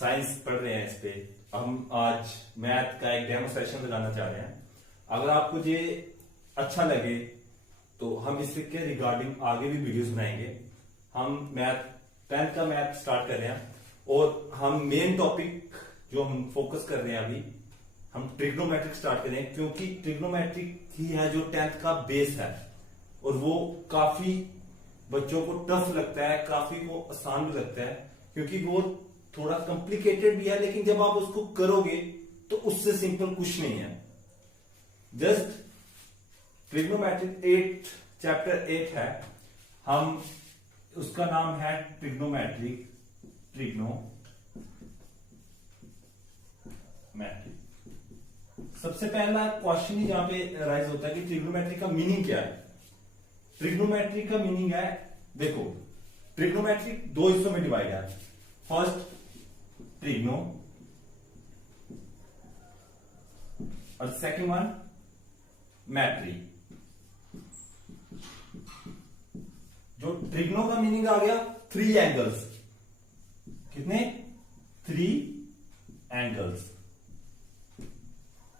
Science पढ़ रहे हैं। इस पे हम आज मैथ का एक डेमो सेशन लगाना चाह रहे हैं। अगर आपको ये अच्छा लगे तो हम इसके रिगार्डिंग आगे भी वीडियोस बनाएंगे। हम मैथ 10th का मैथ स्टार्ट कर रहे हैं और हम मेन टॉपिक जो हम फोकस कर रहे हैं अभी हम ट्रिग्नोमेट्रिक स्टार्ट करें, क्योंकि ट्रिग्नोमेट्रिक ही है जो 10th का बेस है और वो काफी बच्चों को टफ लगता है, काफी वो आसान भी लगता है क्योंकि वो थोड़ा कॉम्प्लिकेटेड भी है, लेकिन जब आप उसको करोगे तो उससे सिंपल कुछ नहीं है। जस्ट ट्रिग्नोमेट्रिक 8 चैप्टर 8 है, हम उसका नाम है ट्रिग्नोमेट्रिक। सबसे पहला क्वेश्चन ही यहां पे राइज होता है कि ट्रिग्नोमेट्री का मीनिंग क्या है। ट्रिग्नोमेट्री का मीनिंग है, देखो ट्रिग्नोमेट्री दो हिस्सों में डिवाइड है। फर्स्ट ट्रिग्नो और सेकंड वन मैट्री। जो ट्रिग्नो का मीनिंग आ गया 3 एंगल्स। कितने? 3 एंगल्स।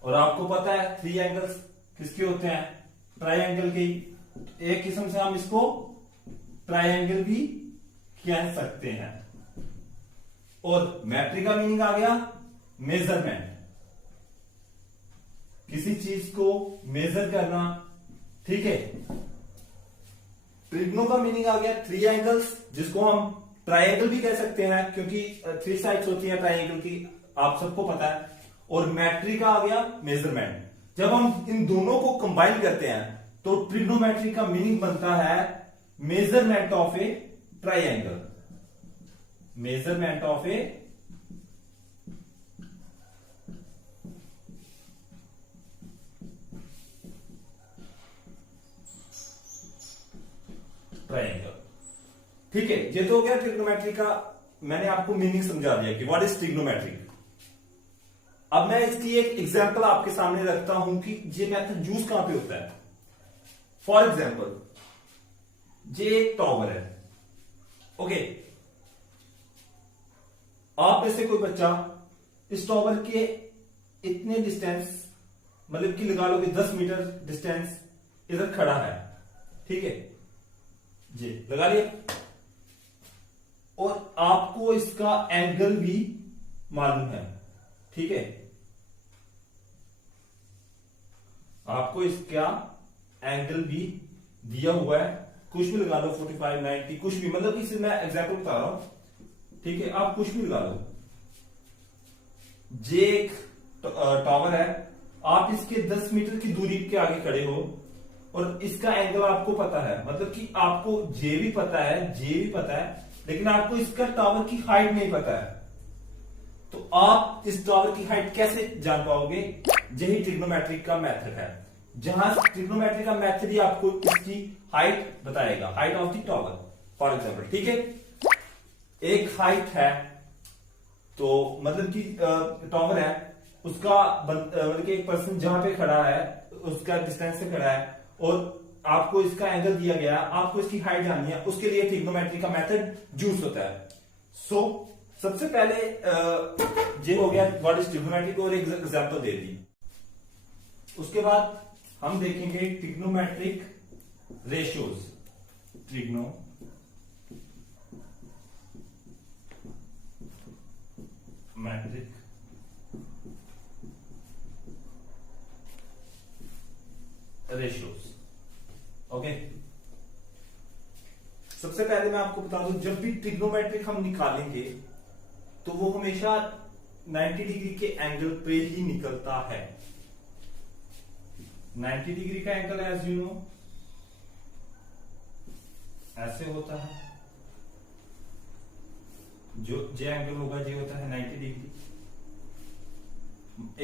और आपको पता है 3 एंगल्स किसके होते हैं? ट्राइंगल के। एक किस्म से हम इसको ट्राइंगल भी कह सकते हैं। और मैट्री का मीनिंग आ गया मेजरमेंट, किसी चीज को मेजर करना। ठीक है। ट्रिग्नो का मीनिंग आ गया 3 एंगल्स, जिसको हम ट्राइंगल भी कह सकते हैं क्योंकि 3 साइड्स होती हैं ट्राइंगल की, आप सबको पता है। और मैट्री का आ गया मेजरमेंट। जब हम इन दोनों को कंबाइन करते हैं तो ट्रिग्नोमेट्री का मीनिंग बनता है measurement of A triangle. Measurement of A triangle. ठीक है, ये तो हो गया ट्रिग्नोमेट्री का। मैंने आपको मीनिंग समझा दिया कि व्हाट इज ट्रिग्नोमेट्री। अब मैं इसकी एक एग्जांपल आपके सामने रखता हूं कि ये मेथड यूज कहां पे होता है। फॉर एग्जांपल, ये एक टावर है। ओके, आप में से कोई बच्चा इस टावर के इतने डिस्टेंस, मतलब कि लगा लो कि 10 मीटर डिस्टेंस इधर खड़ा है। ठीक है जी, लगा लिया। और आपको इसका एंगल भी मालूम है। ठीक है, आपको इसका एंगल भी दिया हुआ है, कुछ भी लगा लो 45, 90, कुछ भी, मतलब इसे मैं एग्जांपल बता रहा हूं। ठीक है, आप कुछ भी लगा लो। जे एक टावर है, आप इसके 10 मीटर की दूरी के आगे खड़े हो और इसका एंगल आपको पता है, मतलब कि आपको जे भी पता है, जे भी पता है, लेकिन आपको इसका टावर की हाइट नहीं पता है। तो आप इस टावर की हाइट कैसे जान पाओगे? यही ट्रिग्नोमेट्रिक का मेथड है, जहां ट्रिग्नोमेट्रिक का मेथड ही आपको इसकी हाइट बताएगा, height of the tower. For example, ठीक है, एक हाइट है, तो मतलब कि टावर है, उसका मतलब कि एक पर्सन जहां पे खड़ा है उसका डिस्टेंस से खड़ा है और आपको इसका एंगल दिया गया, आपको इसकी हाइट जाननी है, उसके लिए ट्रिग्नोमेट्री का मेथड यूज होता है। सो सबसे पहले ये हो गया व्हाट इज ट्रिग्नोमेट्रिक और एक एग्जांपल दे दी। उसके बाद हम देखेंगे trigonometric ratios. Trigonometric ratios. Okay, सबसे पहले मैं आपको बता दूं, जब भी ट्रिग्नोमेट्रिक हम निकालेंगे तो वो हमेशा 90 डिग्री के एंगल पे ही निकलता है। 90 डिग्री का एंगल एज यू नो ऐसे होता है, जो जे एंगल होगा जे होता है 90 डिग्री।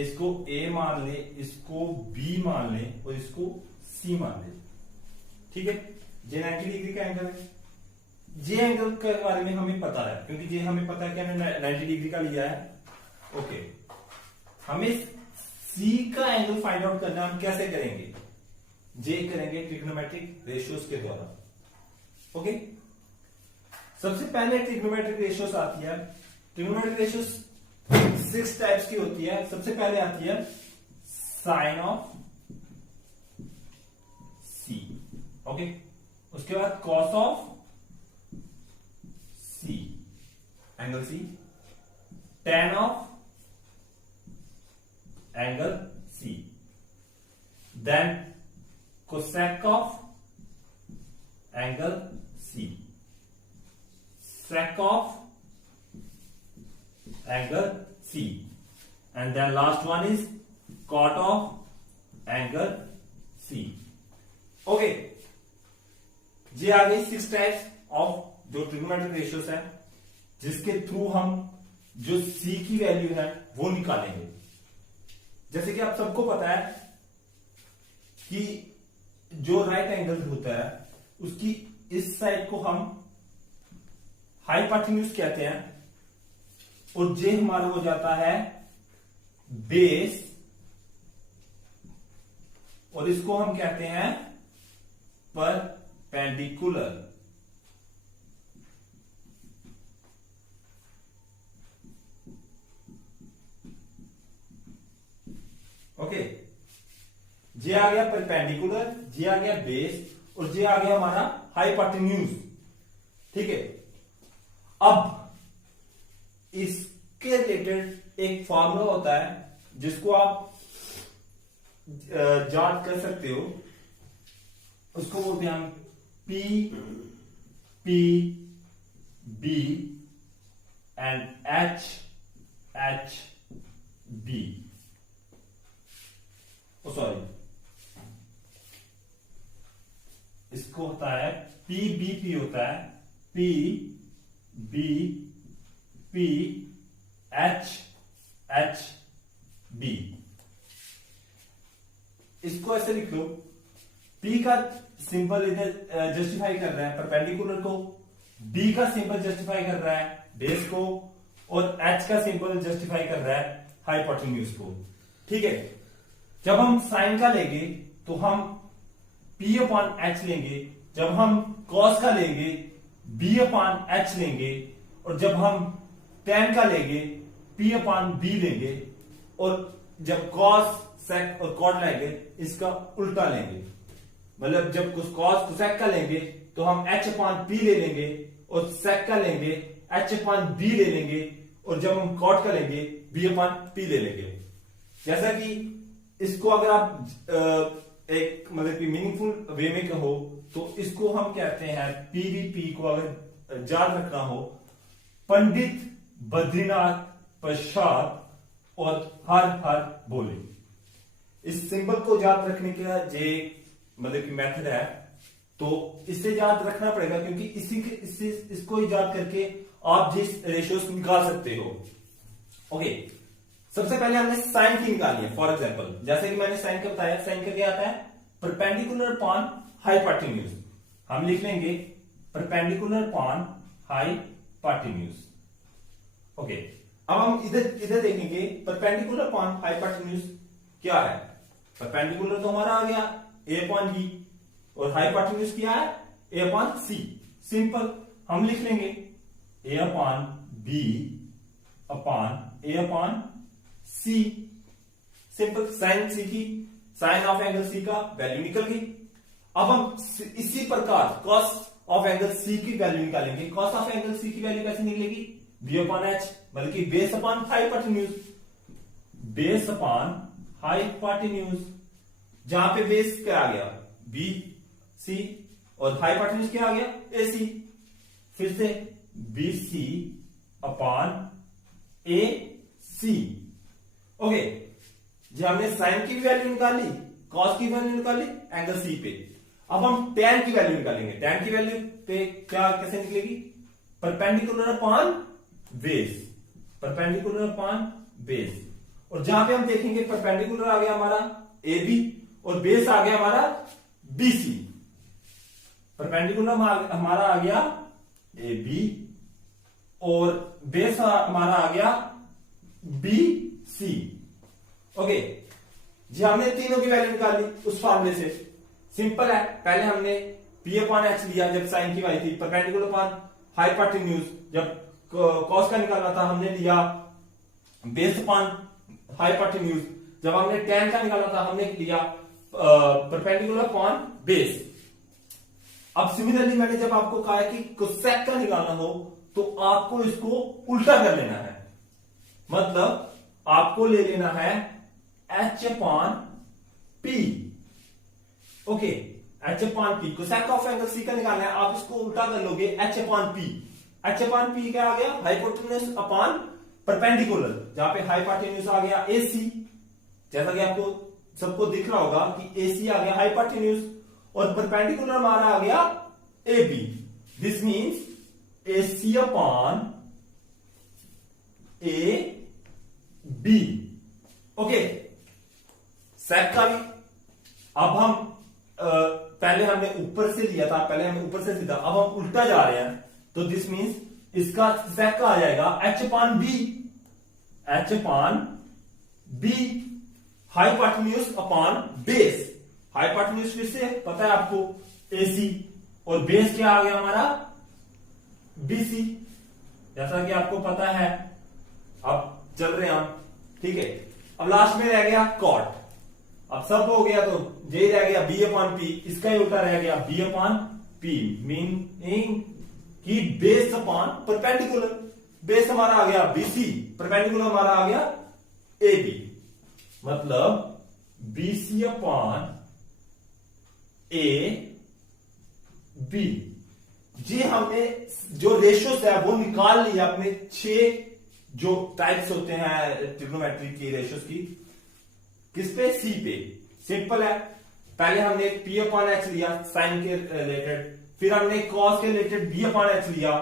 इसको ए मान ले, इसको बी मान ले और इसको सी मान ले। ठीक है, जे 90 डिग्री का एंगल है। जे एंगल के बारे में हमें पता है क्योंकि जे हमें पता है कि हमने 90 डिग्री का लिया है। ओके, हमें सी का एंगल फाइंड आउट करना, हम कैसे करेंगे? जे करेंगे ट्रिग्नोमेट्रिक रेशियोज के द्वारा। ओके, सबसे पहले ट्रिग्नोमेट्रिक रेशियोज आती है ट्रिग्नोमेट्रिक रेशियो 6 टाइप्स की होती है। सबसे पहले आती है साइन ऑफ सी, ओके। उसके बाद cos of C, angle C, tan of angle C, then cosec of angle C, sec of angle C, and then last one is cot of angle C. Okay, ये आ गई 6 types of जो trigonometric ratios है, जिसके through हम जो C की value है वो निकालेंगे। जैसे कि आप सबको पता है कि जो राइट एंगल होता है उसकी इस साइड को हम हाइपोटेन्यूज कहते हैं, और जे हमारा हो जाता है बेस, और इसको हम कहते हैं परपेंडिकुलर। ओके, जे आ गया परपेंडिकुलर, जे आ गया बेस, और जे आ गया हमारा हाइपोटेन्यूज। ठीक है, अब इसके रिलेटेड एक फॉर्मूला होता है जिसको आप याद कर सकते हो, उसको बोलते हैं हम P P B and H H B. Oh sorry, इसको होता है पी बी पी, होता है P B P H H B. इसको ऐसे लिख लो, पी का सिंबल इधर जस्टिफाई कर रहा है परपेंडिकुलर को, बी का सिंबल जस्टिफाई कर रहा है बेस को, और एच का सिंबल जस्टिफाई कर रहा है हाइपोटेन्यूज को। ठीक है, जब हम साइन का लेंगे तो हम पी अपॉन एच लेंगे, जब हम कॉस का लेंगे बी अपॉन एच लेंगे, और जब हम टेन का लेंगे पी अपॉन बी लेंगे, और जब कॉस सेक और कॉट लेंगे इसका उल्टा लेंगे। मतलब जब कॉस कोसेक का लेंगे तो हम एच अपॉन पी ले लेंगे, और सेक का लेंगे एच अपॉन बी ले लेंगे, और जब हम कॉट का लेंगे बी अपॉन पी ले लेंगे। जैसा कि इसको अगर आप एक मतलब कि मीनिंगफुल वे में कहो तो इसको हम कहते हैं, पीवीपी को अगर याद रखना हो, पंडित बद्रीनाथ प्रसाद और हर हर बोले। इस सिंबल को याद रखने का जे मतलब कि मेथड है, तो इससे याद रखना पड़ेगा, क्योंकि इसको याद करके आप जिस रेशियोस निकाल सकते हो। ओके, सबसे पहले हमने साइन की निकाली है। फॉर एग्जांपल, जैसे कि मैंने साइन का बताया, साइन का क्या आता है, परपेंडिकुलर अपॉन हाइपोटेन्यूज। हम लिख लेंगे परपेंडिकुलर अपॉन हाइपोटेन्यूज। ओके, अब हम इधर देखेंगे परपेंडिकुलर अपॉन हाइपोटेन्यूज क्या है। परपेंडिकुलर तो हमारा आ गया ए अपॉन बी, और हाइपोटेन्यूज क्या है, ए अपॉन सी। सिंपल, हम लिख लेंगे ए अपॉन बी अपॉन ए अपॉन सी। सिंपल, साइन सी की, साइन ऑफ एंगल सी का वैल्यू निकल गई। अब हम इसी प्रकार कॉस ऑफ एंगल सी की वैल्यू निकालेंगे। कॉस ऑफ एंगल सी की वैल्यू कैसे निकलेगी, बी अपॉन एच, बल्कि base upon hypotenuse, base upon hypotenuse, जहां पे बेस क्या आ गया बी सी, और हाइपोटेन्यूज क्या आ गया ए सी। फिर से बी सी अपॉन ए सी। ओके, जो हमने साइन की भी वैल्यू निकाली, कॉस की वैल्यू निकाली एंगल सी पे, अब हम टेन की वैल्यू निकालेंगे। टेन की वैल्यू पे क्या कैसे निकलेगी, perpendicular upon base, perpendicular upon base, और जहां पे हम देखेंगे परपेंडिकुलर आ गया हमारा ए बी, और बेस आ गया हमारा बी सी। परपेंडिकुलर हमारा आ गया ए बी, और बेस हमारा आ गया बी सी। ओके जी, हमने तीनों की वैल्यू निकाली उस फॉर्मूले से। सिंपल है, पहले हमने पी अपॉन एच लिया जब साइन की वैल्यू थी, परपेंडिकुलर अपॉन हाइपोटेन्यूज जब कॉस का निकालना था, हमने लिया बेस्ड अपॉन हाइपोटेन्यूज। जब हमने tan का निकालना था, हमने लिया परपेंडिकुलर अपॉन बेस। अब सिमिलरली मैंने जब आपको कहा है कि कोसेक का निकालना हो तो आपको इसको उल्टा कर लेना है, मतलब आपको ले लेना है h upon p। Okay, h upon p cosec of angle c का निकालना है, आप इसको उल्टा कर लोगे h upon p। h upon p क्या आ गया? हाइपोटेन्यूज अपॉन परपेंडिकुलर, जहां पे हाइपोटेन्यूज आ गया AC, जैसा कि आपको सबको दिख रहा होगा कि AC आ गया हाइपोटेन्यूज और परपेंडिकुलर हमारा आ गया AB। This means AC upon AB। Okay, sec का भी अब हम पहले हमने ऊपर से लिया था, पहले हमने ऊपर से सीधा, अब हम उल्टा जा रहे हैं, तो दिस मींस इसका सेक का आ जाएगा h upon b, h upon b hypotenuse upon base. Hypotenuse फिर से पता है आपको AC और बेस क्या आ गया हमारा BC, जैसा कि आपको पता है। अब चल रहे हैं हम, ठीक है। अब लास्ट में रह गया कॉट। अब सब हो गया तो यही रह गया B अपॉन P, इसका ही उल्टा रह गया B अपॉन P, मीनिंग कि बेस अपॉन परपेंडिकुलर। बेस हमारा आ गया BC, परपेंडिकुलर हमारा आ गया AB, मतलब BC अपॉन AB। जी हमने जो रेशियोज है वो निकाल लिया अपने 6 जो टाइप्स होते हैं ट्रिग्नोमेट्री की रेशियोज की। किस पे? C पे। सिंपल है, पहले हमने P अपॉन H लिया साइन के रिलेटेड, फिर हमने कॉस के रिलेटेड B अपॉन H लिया।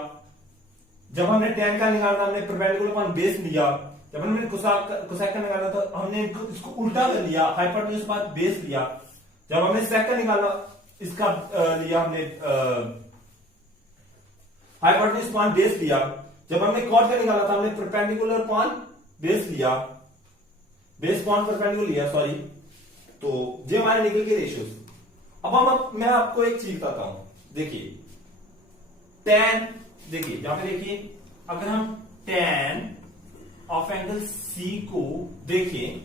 जब हमने tan का निकालना हमने परपेंडिकुलर अपॉन बेस लिया। जब हमने कोसेक का निकालना था हमने इसको उल्टा कर लिया, हाइपोटेन्यूज अपॉन बेस लिया। जब हमने सेक का निकाला इसका लिया हमने हाइपोटेन्यूज अपॉन बेस लिया। जब हमने कॉट का निकाला था हमने परपेंडिकुलर अपॉन बेस लिया, बेस अपॉन परपेंडिकुलर लिया, सॉरी। तो ये हमारे निकल के रेशियोज। अब मैं आपको एक चीज बताता हूं, देखिए tan, देखिए यहां पे देखिए, अगर हम tan ऑफ एंगल C को देखें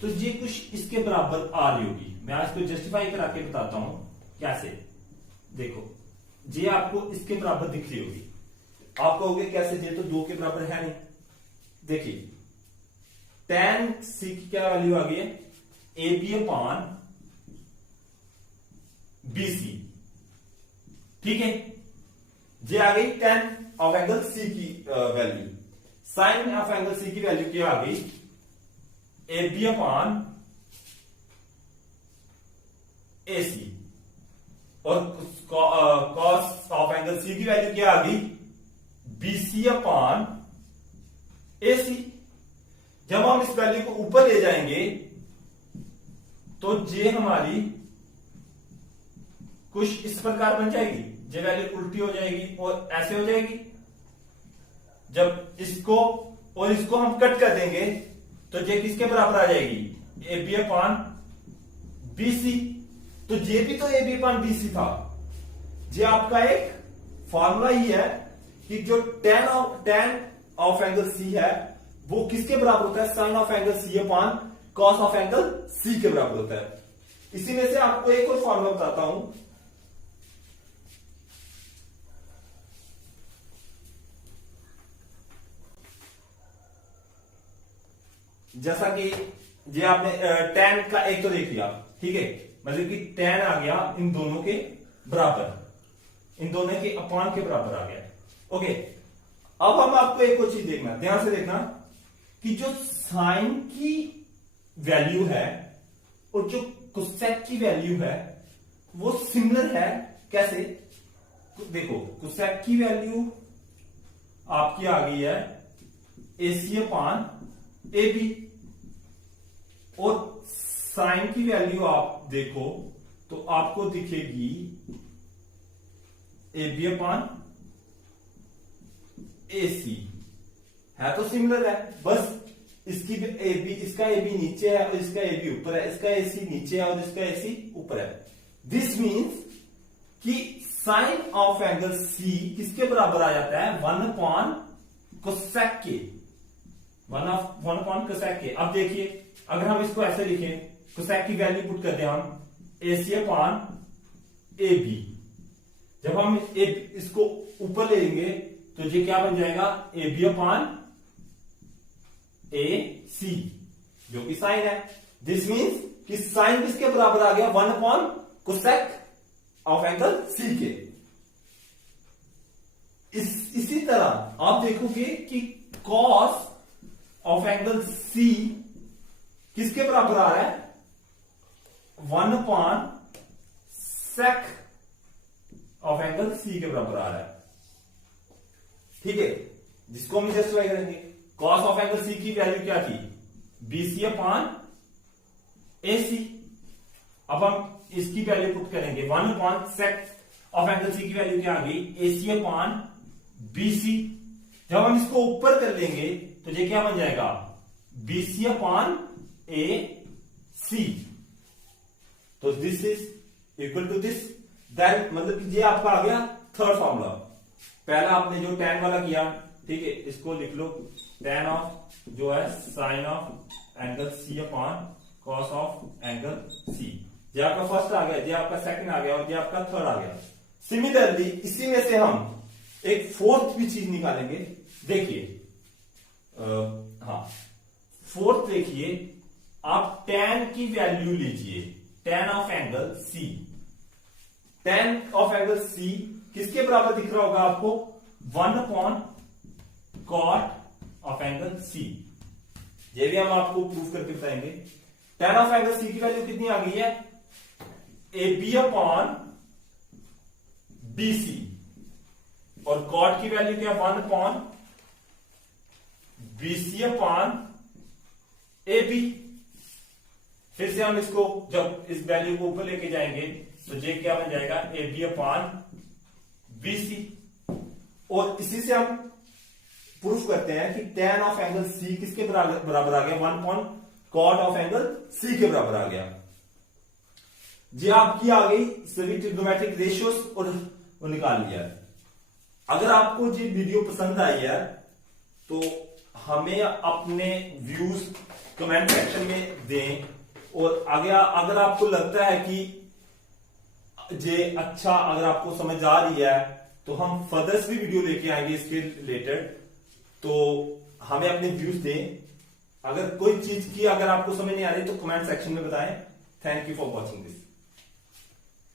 तो ये कुछ इसके बराबर आ रही होगी। मैं आज को जस्टिफाई करा के बताता हूं कैसे। देखो ये आपको इसके बराबर दिख रही होगी, आप कहोगे कैसे, ये तो 2 के बराबर है नहीं। देखिए tan C की क्या वैल्यू आ गई है? AB अपॉन BC, ठीक है। ये आ गई tan ऑफ एंगल C की value. Sine of angle C की वैल्यू क्या आ गई? AB upon AC। और कॉस ऑफ एंगल C की वैल्यू क्या आ गई? BC upon AC। जब हम इस वैल्यू को ऊपर ले जाएंगे तो ये हमारी कुछ इस प्रकार बन जाएगी, ये वैल्यू उल्टी हो जाएगी और ऐसे हो जाएगी। जब इसको और इसको हम कट कर देंगे तो ये किसके बराबर आ जाएगी? AB upon BC। तो ये भी तो AB अपॉन BC था। ये आपका एक फॉर्मूला ही है कि जो tan ऑफ एंगल C है वो किसके बराबर होता है? Sine of angle C upon cos of angle C के बराबर होता है। इसी में से आपको एक और फॉर्मूला बताता हूं, जैसा कि ये आपने tan का एक तो देख लिया, ठीक है, मतलब कि tan आ गया इन दोनों के बराबर, इन दोनों के अपॉन के बराबर आ गया। ओके, अब हम आपको एक और चीज देखना, ध्यान से देखना कि जो साइन की वैल्यू है और जो कोसेक की वैल्यू है वो सिमिलर है। कैसे? देखो कोसेक की वैल्यू आपकी आ गई है AC अपॉन AB और साइन की वैल्यू आप देखो तो आपको दिखेगी AB अपॉन AC। है तो सिमिलर है, बस इसकी AB, इसका AB नीचे है और इसका AB ऊपर है, इसका AC नीचे है और इसका AC ऊपर है। दिस मीन्स कि साइन ऑफ एंगल सी किसके बराबर आ जाता है, 1/cosec के, 1/cosec के। अब देखिए अगर हम इसको ऐसे लिखें, cosec की वैल्यू पुट करते हैं हम AC/AB। जब हम इसको ऊपर ले लेंगे तो ये क्या बन जाएगा, AB/AC, जो कि साइन है। दिस मीन्स कि साइन किसके बराबर आ गया, 1/cosec ऑफ एंगल सी के। इसी तरह आप देखोगे कि कॉस ऑफ एंगल सी किसके बराबर आ रहा है, 1/sec ऑफ एंगल सी के बराबर आ रहा है। ठीक है, जिसको हम जस्टिफाई करेंगे। कॉस ऑफ एंगल सी की वैल्यू क्या थी, BC/AC। अब हम इसकी वैल्यू पुट करेंगे, 1/sec ऑफ एंगल सी की वैल्यू क्या आ गई, AC/BC। जब हम इसको ऊपर कर लेंगे तो ये क्या बन जाएगा, BC/AC। तो this is equal to this. Then मतलब कि ये आपका आ गया थर्ड फॉर्मूला। पहला आपने जो tan वाला किया, ठीक है, इसको लिख लो, tan ऑफ जो है sine of angle C/cos of angle C। ये आपका फर्स्ट आ गया, ये आपका सेकंड आ गया और ये आपका थर्ड आ गया। सिमिलरली इसी में से हम एक फोर्थ भी चीज निकालेंगे। देखिए हाँ, फोर्थ देखिए, आप tan की वैल्यू लीजिए, tan of angle C। tan of angle C किसके बराबर दिख रहा होगा आपको, 1/cot ऑफ एंगल C। ये भी हम आपको प्रूफ करके बताएंगे। tan ऑफ एंगल C की वैल्यू कितनी आ गई है, AB/BC, और cot की वैल्यू क्या, 1/BC/AB। फिर से हम इसको जब इस वैल्यू को ऊपर लेके जाएंगे तो ये क्या बन जाएगा, AB/BC। और इसी से हम प्रूफ करते हैं कि tan ऑफ एंगल C किसके बराबर आ गया, 1/cot ऑफ एंगल C के बराबर आ गया। ये आपकी आ गई सभी ट्रिग्नोमेट्रिक रेशियोज और वो निकाल लिया। अगर आपको ये वीडियो पसंद आई है तो हमें अपने व्यूज कमेंट सेक्शन में दें, और अगर आपको लगता है कि ये अच्छा, अगर आपको समझ आ रही है तो हम फर्दर भी वीडियो लेके आएंगे इसके रिलेटेड। तो हमें अपने व्यूज दें। अगर कोई चीज की अगर आपको समझ नहीं आ रही तो कमेंट सेक्शन में बताएं। Thank you for watching this.